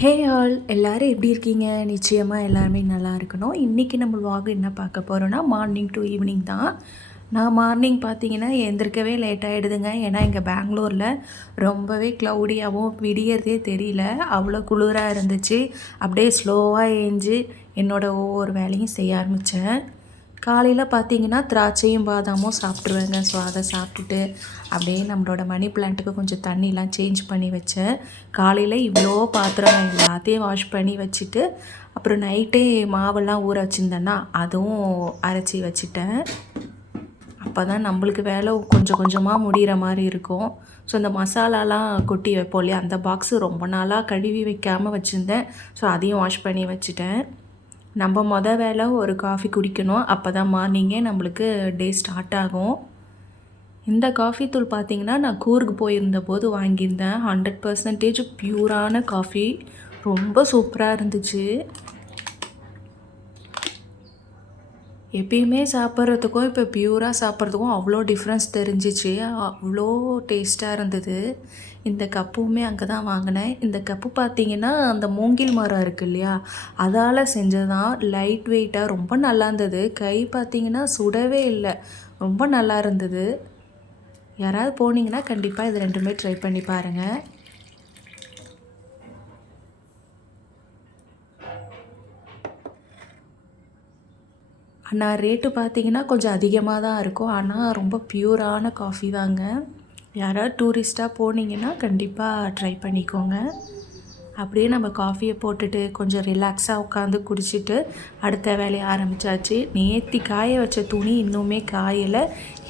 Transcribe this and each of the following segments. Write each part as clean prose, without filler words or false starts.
Hey all எல்லோரும் எப்படி இருக்கீங்க? நிச்சயமாக எல்லாருமே நல்லா இருக்கணும். இன்றைக்கி நம்ம vlog என்ன பார்க்க போகிறோன்னா மார்னிங் டு ஈவினிங் தான். நான் மார்னிங் பார்த்தீங்கன்னா எந்திரிக்கவே லேட் ஆகிடுதுங்க. ஏன்னா இங்கே பெங்களூரில் ரொம்பவே க்ளவுடியாகவும் விடியறதே தெரியல. அவ்வளோ குளிராக இருந்துச்சு. அப்படியே ஸ்லோவாக ஏஞ்சி என்னோடய ஒவ்வொரு வேலையும் செய்ய ஆரம்பித்தேன். காலையில் பார்த்தீங்கன்னா திராட்சையும் பாதாமும் சாப்பிட்ருவேங்க. ஸோ அதை சாப்பிட்டுட்டு அப்படியே நம்மளோட மணி பிளான்ட்டுக்கு கொஞ்சம் தண்ணிலாம் சேஞ்ச் பண்ணி வச்சேன். காலையில் இவ்வளோ பாத்திரம் எல்லாத்தையும் வாஷ் பண்ணி வச்சுட்டு அப்புறம் நைட்டே மாவெல்லாம் ஊற வச்சுருந்தேன்னா அதுவும் அரைச்சி வச்சுட்டேன். அப்போ தான் நம்மளுக்கு வேலை கொஞ்சம் கொஞ்சமாக முடிகிற மாதிரி இருக்கும். ஸோ இந்த மசாலாலாம் கொட்டி வைப்போம் இல்லையா, அந்த பாக்ஸு ரொம்ப நாளாக கழுவி வைக்காமல் வச்சுருந்தேன். ஸோ அதையும் வாஷ் பண்ணி வச்சுட்டேன். நம்ம வேலை ஒரு காஃபி குடிக்கணும். அப்போ தான் மார்னிங்கே நம்மளுக்கு டே ஸ்டார்ட் ஆகும். இந்த காஃபி தூள் பார்த்திங்கன்னா நான் கூர்க்கு போயிருந்த போது வாங்கியிருந்தேன். 100% பியூரான காஃபி. ரொம்ப சூப்பராக இருந்துச்சு. எப்பயுமே சாப்பிட்றதுக்கும் இப்போ பியூராக சாப்பிட்றதுக்கும் அவ்வளோ டிஃப்ரென்ஸ் தெரிஞ்சிச்சு. அவ்வளோ டேஸ்ட்டாக இருந்தது. இந்த கப்புமே அங்கே தான் வாங்கினேன். இந்த கப்பு பார்த்திங்கன்னா அந்த மூங்கில் மரம் இருக்குது இல்லையா, அதால் செஞ்சது தான். லைட் வெயிட்டாக ரொம்ப நல்லா இருந்தது. கை பார்த்திங்கன்னா சுடவே இல்லை. ரொம்ப நல்லா இருந்தது. யாராவது போனீங்கன்னா கண்டிப்பாக இது ரெண்டுமே ட்ரை பண்ணி பாருங்கள். ஆனால் ரேட்டு பார்த்திங்கன்னா கொஞ்சம் அதிகமாக தான் இருக்கும். ஆனால் ரொம்ப பியூரான காஃபி தாங்க. யாராவது டூரிஸ்ட்டாக போனீங்கன்னா கண்டிப்பாக ட்ரை பண்ணிக்கோங்க. அப்படியே நம்ம காஃபியை போட்டுட்டு கொஞ்சம் ரிலாக்ஸாக உட்காந்து குடிச்சிட்டு அடுத்த வேலையை ஆரம்பித்தாச்சு. நேற்று காய வச்ச துணி இன்னுமே காயலை.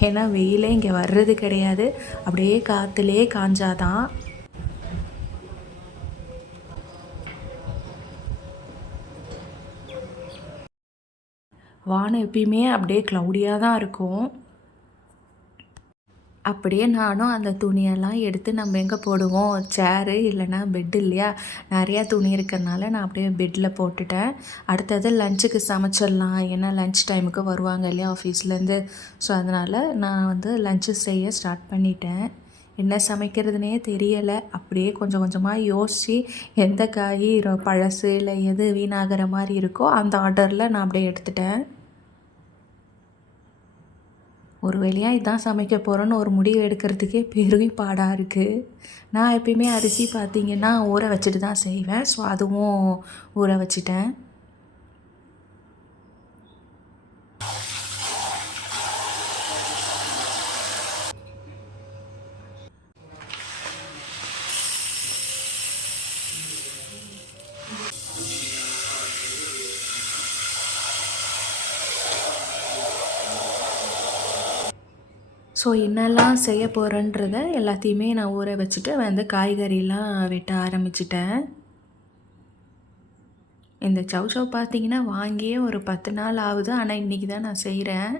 ஏன்னா வெயிலே இங்கே வர்றது கிடையாது. அப்படியே காற்றுலே காஞ்சாதான். வானம் எப்பயுமே அப்படியே க்ளவுடியாக தான் இருக்கும். அப்படியே நானும் அந்த துணியெல்லாம் எடுத்து நம்ம எங்கே போடுவோம், சேரு இல்லைன்னா பெட்டு இல்லையா, நிறையா துணி இருக்கிறனால நான் அப்படியே பெட்டில் போட்டுட்டேன். அடுத்தது லஞ்சுக்கு சமைச்சிடலாம். ஏன்னா லன்ச் டைமுக்கு வருவாங்க இல்லையா ஆஃபீஸ்லேருந்து. ஸோ அதனால் நான் வந்து லன்ச்சு செய்ய ஸ்டார்ட் பண்ணிட்டேன். என்ன சமைக்கிறதுனே தெரியலை. அப்படியே கொஞ்சம் கொஞ்சமாக யோசித்து எந்த காய் பழசு இல்லை எது வீணாகிற மாதிரி இருக்கோ அந்த ஆர்டரில் நான் அப்படியே எடுத்துட்டேன். ஒரு வழியாக இதான் சமைக்க போகிறோன்னு ஒரு முடிவு எடுக்கிறதுக்கே பெரும் பாடாக இருக்குது. நான் எப்பயுமே அரிசி பார்த்திங்கன்னா ஊற வச்சுட்டு தான் செய்வேன். ஸோ அதுவும் ஊற வச்சுட்டேன். ஸோ என்னெல்லாம் செய்ய போகிறேன்றத எல்லாத்தையுமே நான் ஊற வச்சுட்டு வந்து காய்கறிலாம் வெட்ட ஆரம்பிச்சிட்டேன். இந்த சவ் பார்த்திங்கன்னா வாங்கியே ஒரு 10 நாள் ஆகுது. ஆனால் இன்றைக்கி தான் நான் செய்கிறேன்.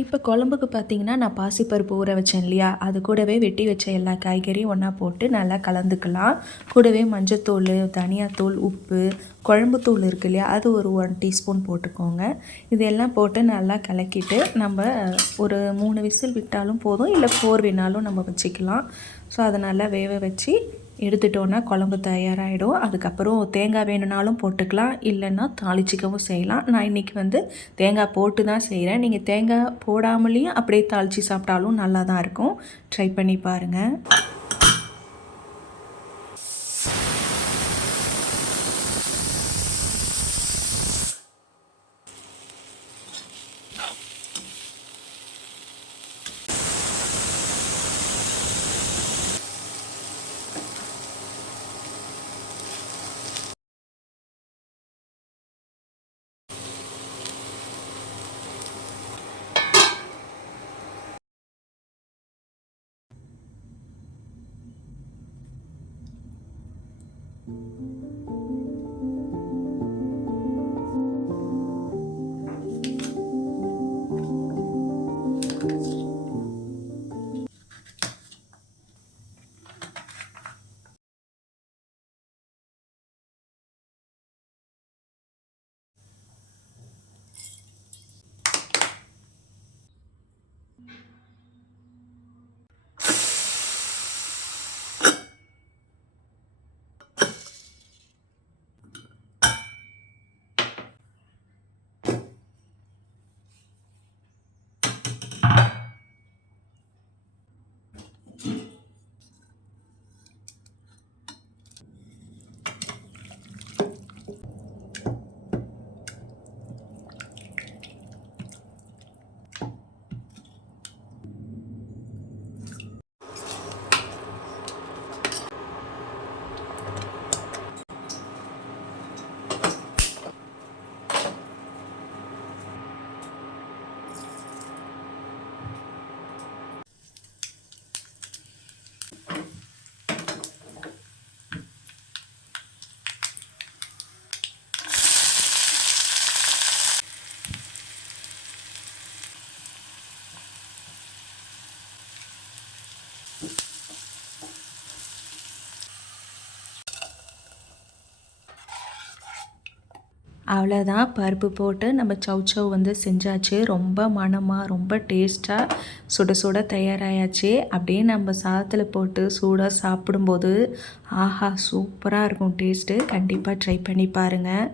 இப்போ குழம்புக்கு பார்த்தீங்கன்னா, நான் பாசிப்பருப்பு ஊற வச்சேன் இல்லையா, அது கூடவே வெட்டி வச்ச எல்லா காய்கறியும் ஒன்றா போட்டு நல்லா கலந்துக்கலாம். கூடவே மஞ்சத்தூள், தனியாத்தூள், உப்பு, குழம்புத்தூள் இருக்குது இல்லையா, அது ஒரு 1 டீஸ்பூன் போட்டுக்கோங்க. இதெல்லாம் போட்டு நல்லா கலக்கிட்டு நம்ம ஒரு 3 விசில் விட்டாலும் போதும், இல்லை 4 வேணாலும் நம்ம வச்சுக்கலாம். ஸோ அதை நல்லா வேக வச்சு எடுத்துட்டோன்னா குழம்பு தயாராகிடும். அதுக்கப்புறம் தேங்காய் வேணும்னாலும் போட்டுக்கலாம், இல்லைன்னா தாளிச்சிக்கவும் செய்யலாம். நான் இன்றைக்கி தேங்காய் போட்டு தான் செய்கிறேன். நீங்கள் தேங்காய் போடாமலேயும் அப்படியே தாளித்து சாப்பிட்டாலும் நல்லா தான் இருக்கும். ட்ரை பண்ணி பாருங்கள். அவ்வளோதான், பருப்பு போட்டு நம்ம சௌசௌ செஞ்சாச்சு. ரொம்ப மணமாக ரொம்ப டேஸ்ட்டாக சுட சுட தயாராகியாச்சு. அப்படியே நம்ம சாதத்தில் போட்டு சூடாக சாப்பிடும்போது ஆஹா சூப்பராக இருக்கும் டேஸ்ட்டு. கண்டிப்பாக ட்ரை பண்ணி பாருங்கள்.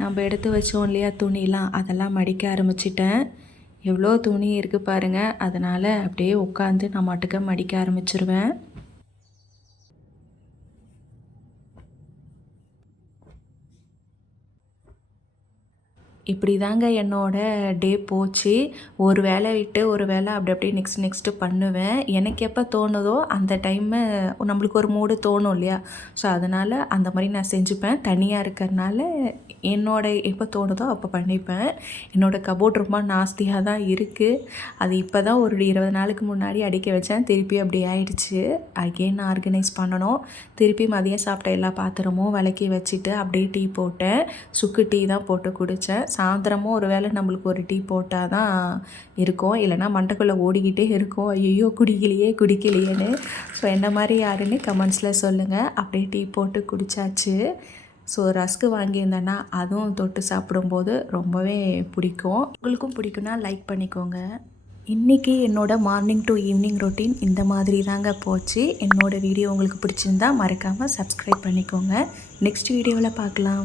நம்ம எடுத்து வச்சோம் இல்லையா துணிலாம், அதெல்லாம் மடிக்க ஆரம்பிச்சிட்டேன். எவ்வளோ துணி இருக்குது பாருங்கள். அதனால் அப்படியே உட்காந்து நான் மட்டுக்க மடிக்க ஆரம்பிச்சிருவேன். இப்படி தாங்க என்னோடய டே போச்சு. ஒரு வேலை விட்டு ஒரு வேலை அப்படி அப்படியே நெக்ஸ்ட்டு பண்ணுவேன். எனக்கு எப்போ தோணுதோ அந்த டைமு நம்மளுக்கு ஒரு மூடு தோணும் இல்லையா, ஸோ அதனால் அந்த மாதிரி நான் செஞ்சுப்பேன். தனியாக இருக்கிறனால எப்போ தோணுதோ அப்போ பண்ணிப்பேன். என்னோடய கபோர்ட் ரொம்ப நாஸ்தியாக தான் இருக்குது. அது இப்போ தான் ஒரு 20 நாளுக்கு முன்னாடி அடிக்க வச்சேன். திருப்பி அப்படி ஆயிடுச்சு. அகெயின் ஆர்கனைஸ் பண்ணணும். திருப்பி மதியம் சாப்பிட்ட எல்லா பாத்திரமும் விளக்கி வச்சுட்டு அப்படியே டீ போட்டேன். சுக்கு டீ தான் போட்டு குடித்தேன். சாயந்தரமும் ஒரு வேளை நம்மளுக்கு ஒரு டீ போட்டால் தான் இருக்கும், இல்லைனா மண்டைக்குள்ளே ஓடிக்கிட்டே இருக்கும், ஐயோ குடிக்கலையேன்னு. ஸோ என்ன மாதிரி யாருன்னு கமெண்ட்ஸில் சொல்லுங்கள். அப்படியே டீ போட்டு குடித்தாச்சு. ஸோ ரஸ்க்கு வாங்கியிருந்தேன்னா அதுவும் தொட்டு சாப்பிடும்போது ரொம்பவே பிடிக்கும். உங்களுக்கும் பிடிக்குன்னா லைக் பண்ணிக்கோங்க. இன்றைக்கி என்னோடய மார்னிங் டு ஈவினிங் ரொட்டீன் இந்த மாதிரி தாங்க போச்சு. என்னோடய வீடியோ உங்களுக்கு பிடிச்சிருந்தா மறக்காமல் சப்ஸ்கிரைப் பண்ணிக்கோங்க. நெக்ஸ்ட் வீடியோவில் பார்க்கலாம்.